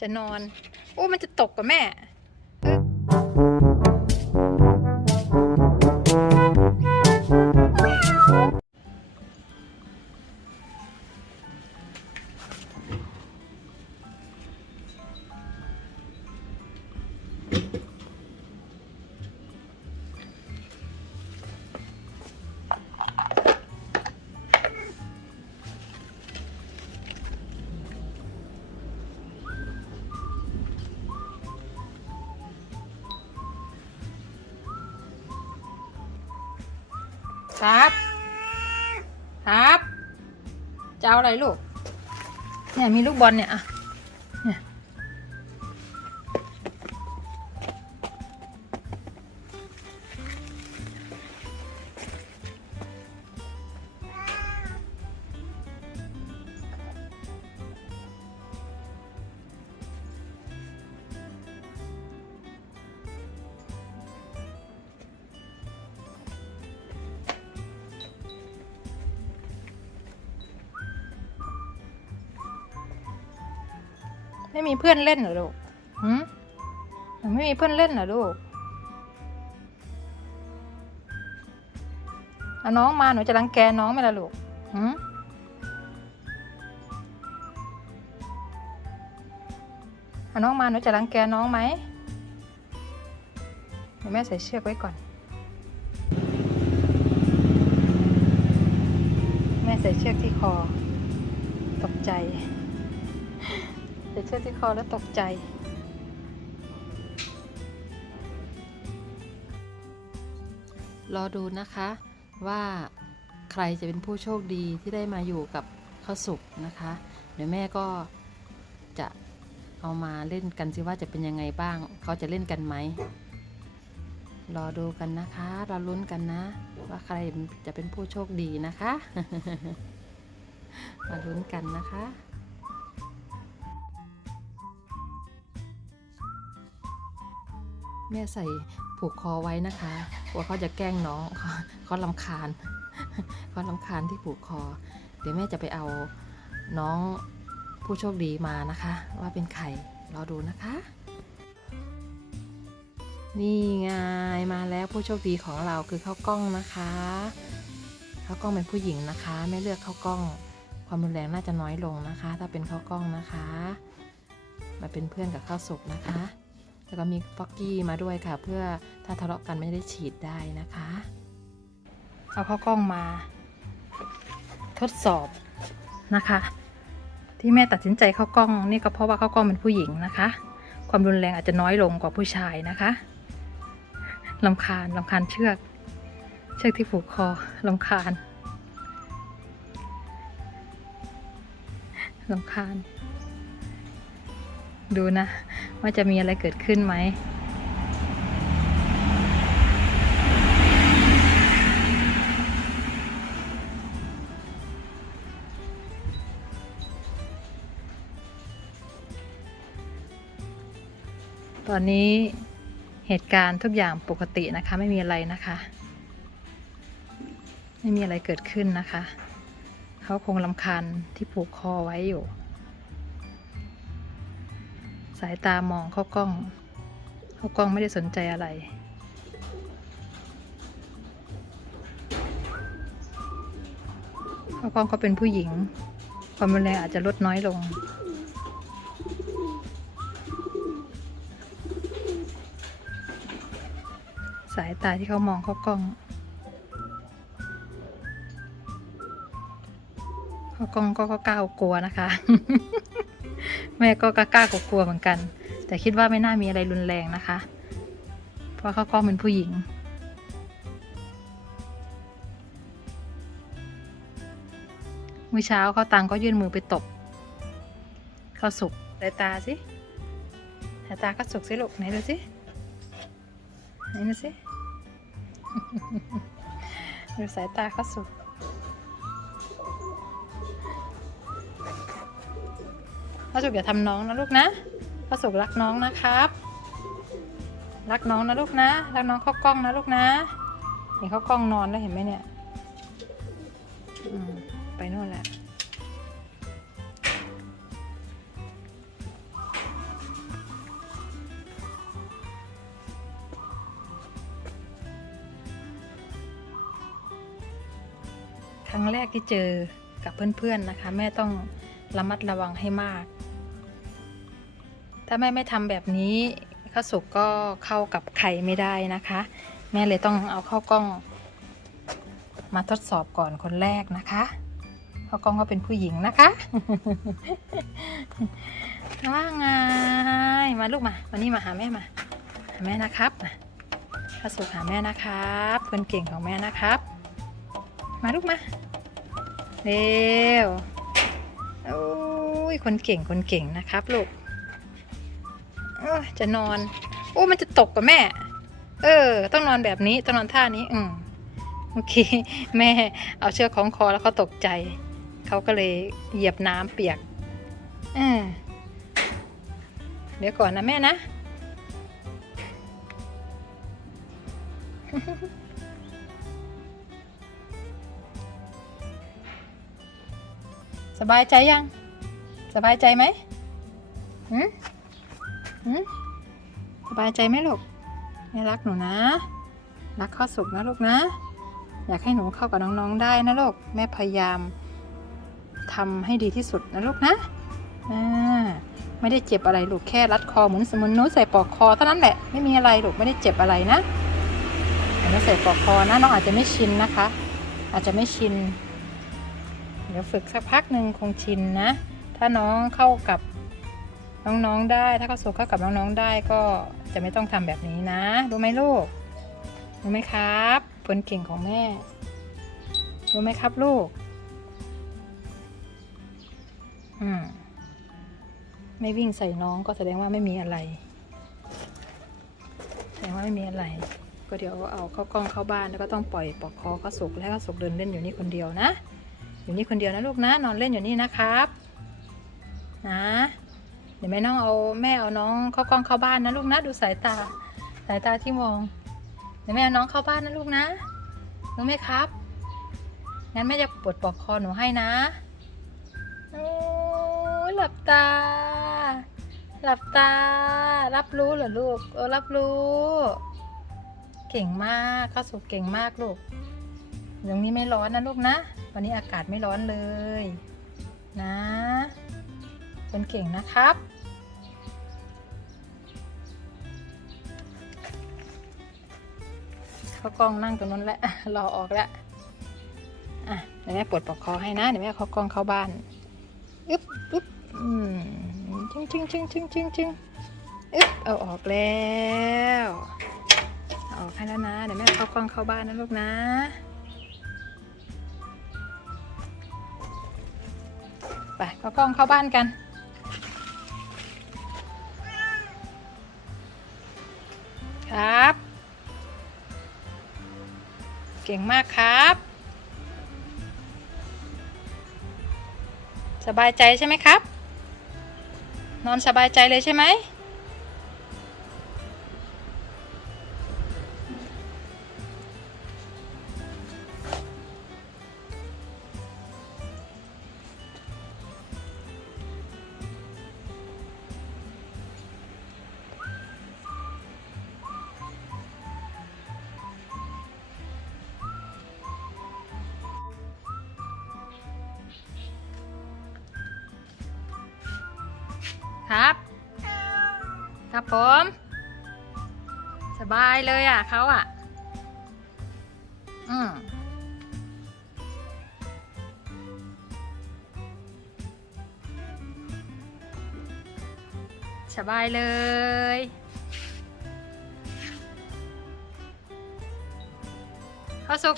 จะนอน โอ้ มันจะตกกับแม่ ครับ ครับจะเอาอะไรลูก เนี่ยมีลูกบอลเนี่ยอะ ไม่มีเพื่อนเล่นเหรอลูกหืมไม่มีเพื่อนเล่นเหรอลูกเอาน้องมาหนูจะรังแกน้องไหมล่ะลูกหืมเอาน้องมาหนูจะรังแกน้องไหมเดี๋ยวแม่ใส่เชือกไว้ก่อน แม่ใส่เชือกที่คอ ตกใจ ใส่เชือกที่คอแล้วตกใจ รอดูนะคะว่าใครจะเป็นผู้โชคดีที่ได้มาอยู่กับข้าวสุกนะคะ เดี๋ยวแม่ก็จะเอามาเล่นกันสิว่าจะเป็นยังไงบ้าง เขาจะเล่นกันไหม รอดูกันนะคะรอลุ้นกันนะ ว่าใครจะเป็นผู้โชคดีนะคะ มาลุ้นกันนะคะ แม่ใส่ผูกคอไว้นะคะกลัวเขาจะแกล้งน้องเขาลำคาญเขาลำคาญที่ผูกคอ เดี๋ยวแม่จะไปเอาน้องผู้โชคดีมานะคะ ว่าเป็นใครรอดูนะคะ นี่ไงมาแล้วผู้โชคดีของเราคือข้าวกล้องนะคะข้าวกล้องเป็นผู้หญิงนะคะ ไม่เลือกข้าวกล้อง ความรุนแรงน่าจะน้อยลงนะคะ ถ้าเป็นข้าวกล้องนะคะ มาเป็นเพื่อนกับข้าวสุกนะคะ แล้วก็มีฟอกกี้มาด้วยค่ะ เพื่อถ้าทะเลาะกันไม่ได้ฉีดได้นะคะ เอาเข้ากล้องมา ทดสอบนะคะ ที่แม่ตัดสินใจเข้ากล้องนี่ก็เพราะว่าเข้ากล้องเป็นผู้หญิงนะคะ ความรุนแรงอาจจะน้อยลงกว่าผู้ชายนะคะลำคาญลำคาญเชือก เชือกที่ผูกคอลำคาญลำคาญ ดูนะ ว่าจะมีอะไรเกิดขึ้นไหมตอนนี้เหตุการณ์ทุกอย่างปกตินะคะ ไม่มีอะไรนะคะ ไม่มีอะไรเกิดขึ้นนะคะ เขาคงลำคาญที่ผูกคอไว้อยู่ สายตามองเข้ากล้อง เข้ากล้องไม่ได้สนใจอะไร เข้ากล้องก็เป็นผู้หญิง ความรุนแรงอาจจะลดน้อยลง สายตาที่เขามองเข้ากล้องเข้ากล้องก็ก้าวกลัวนะคะ แม่ก็กล้ากลัวเหมือนกัน แต่คิดว่าไม่น่ามีอะไรรุนแรงนะคะ เพราะเขากล้องเป็นผู้หญิง เมื่อเช้าเขาตังก็ยื่นมือไปตบเขาสุกสายตาสิสายตาก็สุกสิลูกไหนดูสิไหนดูสิดูสายตาเขาสุก พ่อสุขอย่าทำน้องนะลูกนะพ่อสุขรักน้องนะครับ รักน้องนะลูกนะ รักน้องเข้ากล้องนะลูกนะเห็นเข้ากล้องนอนแล้วเห็นไหมเนี่ยไปนู่นแหละครั้งแรกที่เจอกับเพื่อนๆนะคะ แม่ต้อง ระมัดระวังให้มาก ถ้าแม่ไม่ทำแบบนี้ข้าวสุกก็เข้ากับไข่ไม่ได้นะคะ แม่เลยต้องเอาเข้ากล้อง มาทดสอบก่อนคนแรกนะคะข้าวกล้องก็เป็นผู้หญิงนะคะว่าไงมาลูกมาวันนี้มาหาแม่มาหาแม่นะครับข้าวสุกหาแม่นะครับคนเก่งของแม่นะครับ มาลูกมาเร็ว โอ้ยคนเก่งคนเก่งนะครับลูกเอ้ยจะนอน โอ้มันจะตกกับแม่ เออ ต้องนอนแบบนี้ต้องนอนท่านี้ อืมโอเค แม่เอาเชือกของคอแล้วเขาตกใจ เขาก็เลยเหยียบน้ำเปียกเออเดี๋ยวก่อนนะแม่นะ สบายใจยัง สบายใจไหมหืมหืมสบายใจไหมลูกแม่รักหนูนะ รักข้าวสุกนะลูกนะ อยากให้หนูเข้ากับน้องๆได้นะลูก แม่พยายามทำให้ดีที่สุดนะลูกนะอ่าไม่ได้เจ็บอะไรลูกแค่รัดคอเหมือนสมุนนุ้ใส่ปลอกคอเท่านั้นแหละ ไม่มีอะไรลูกไม่ได้เจ็บอะไรนะอันนี้ใส่ปลอกคอนะน้องอาจจะไม่ชินนะคะ อาจจะไม่ชิน เดี๋ยวฝึกสักพักหนึ่งคงชินนะ ถ้าน้องเข้ากับน้องๆได้ ถ้าเขาสุขเข้ากับน้องๆได้ก็จะไม่ต้องทำแบบนี้นะ รู้ไหมลูก รู้ไหมครับผลเก่งของแม่ รู้ไหมครับลูก อืม ไม่วิ่งใส่น้องก็แสดงว่าไม่มีอะไร แสดงว่าไม่มีอะไร ก็เดี๋ยวเอาเข้ากล้องเข้าบ้านแล้วก็ต้องปล่อยปลอกคอเขาสุกแล้วก็สุกเดินเล่นอยู่นี่คนเดียวนะ อยู่นี่คนเดียวนะลูกนะ นอนเล่นอยู่นี่นะครับนะเดี๋ยวแม่น้องเอาแม่เอาน้องเข้ากล้องเข้าบ้านนะลูกนะ ดูสายตา สายตาที่มองเดี๋ยวแม่เอาน้องเข้าบ้านนะลูกนะรู้ไหมครับงั้นแม่จะปวดปอกคอหนูให้นะโอ้ยหลับตา หลับตา รับรู้เหรอลูกเออรับรู้ เก่งมากเข้าสู่เก่งมากลูกตรงนี้ไม่ร้อนนะลูกนะ วันนี้อากาศไม่ร้อนเลย นะเป็นเก่งนะครับ เขากล้องนั่งตรงนั้นแหละรอออกแล้วอะเดี๋ยวแม่ปวดปลอกคอให้นะเดี๋ยวแม่เขากล้องเข้าบ้านอึ๊บอึ๊บอืมชึงชึงชึงชึงชึงชึงอึ๊บเอาออกแล้วเอาออกให้แล้วนะเดี๋ยวแม่เข้ากล้องเข้าบ้านนะลูกนะ ไปเขากล้องเข้าบ้านกัน ครับ เก่งมากครับ สบายใจใช่ไหมครับ นอนสบายใจเลยใช่ไหม ครับ ครับผม สบายเลยอะเขาอะ อืมสบายเลย เข้าสุก